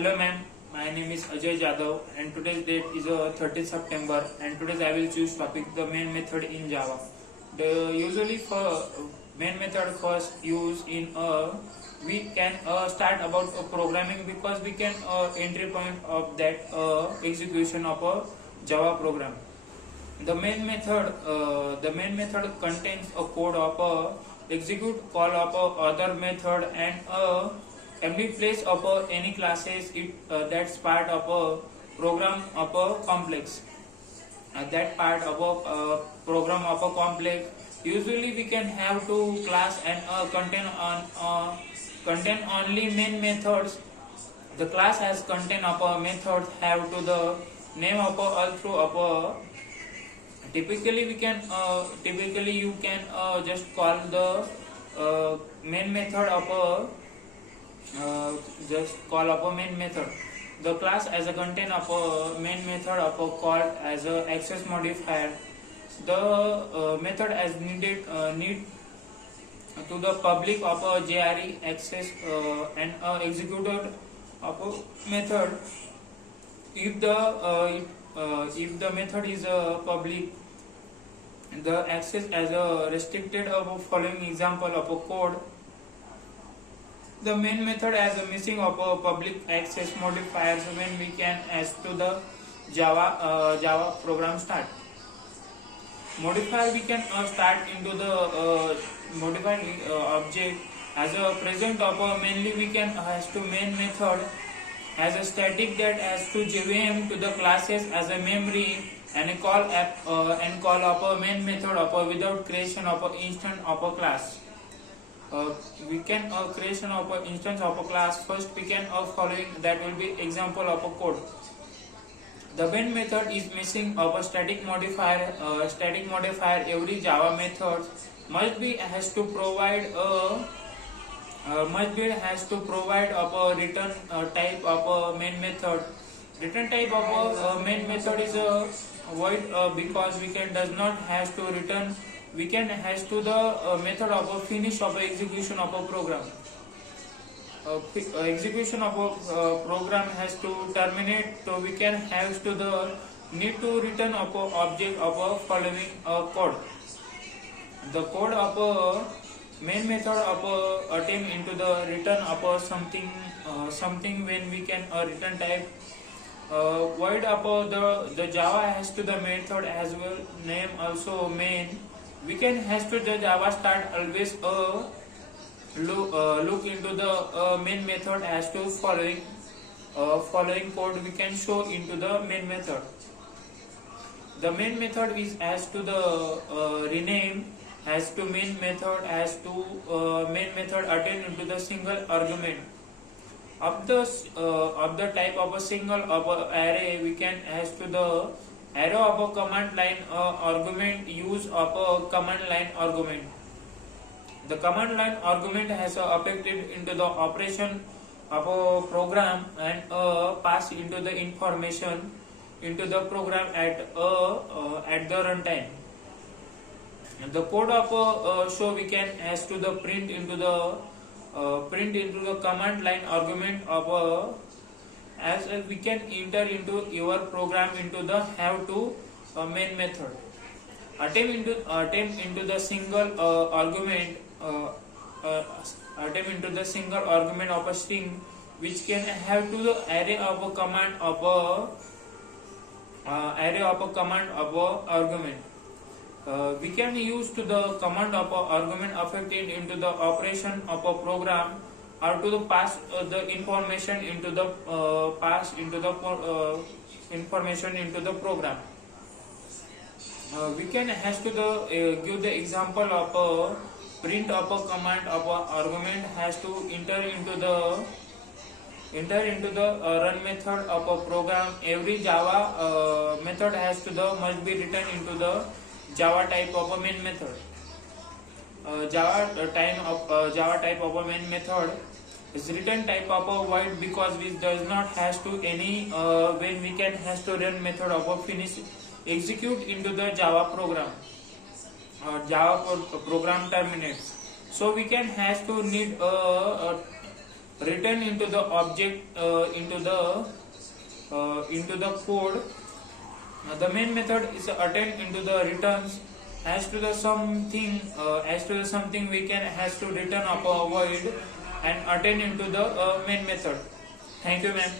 Hello ma'am, my name is Ajay Jadhav and today's date is 30th September and today I will choose topic the main method in Java. The usually for main method first use in we can start about programming because we can entry point of that execution of a Java program. The main method contains a code of a execute call of a other method and can be placed of any classes that's part of a program of a complex. That part of a program of a complex usually we can have two class and contain only main methods. The class has content of a method have to the name of a all through of a typically you can just call the main method of a just call of a main method. The class as a content of a main method of a called as a access modifier. The method as need to the public of a JRE access and executed of a method if the method is public. The access as a restricted of a following example of a code. The main method as a missing of a public access modifiers when we can as to the Java program start. Modifier we can start into the modified object as a present of a mainly we can has to main method as a static that has to JVM to the classes as a memory and a call app and call of a main method of a without creation of a instance of a class. We can creation of an instance of a class. First we can following that will be example of a code. The main method is missing of a static modifier. Static modifier every Java method must be has to provide of a return type of a main method. Return type of a main method is a void because we can does not has to return. We can has to the method of a finish of a execution of a program. Execution of a program has to terminate, so we can have to the need to return of a object of a following code. The code of a main method of a attempt into the return of a something when we can return type void of the Java has to the method as well name also main. We can has to the Java start always look into the main method as to following code we can show into the main method. The main method is as to the rename as to main method as to main method attend into the single argument of the type of a single of a array. We can as to the array of a command line argument use of a command line argument. The command line argument has affected into the operation of a program and pass into the information into the program at the runtime. The code of show we can has to the print into the command line argument of as we can enter into your program into the have to main method. Attempt into the single argument of a string which can have to the array of a command of a argument. We can use to the command of a argument affected into the operation of a program or to the pass the information into the information into the program. We can has to the give the example of a print of a command of a argument has to enter into the run method of a program. Every Java method has to the must be written into the Java type of a main method. Java type of a main method is written type of a void because which does not has to any when we can has to run method of a finish execute into the Java program. Java program terminates. So we can has to need written into the object into the code. The main method is attend into the returns as to the something we can has to return up a void and attend into the main method. Thank you, ma'am.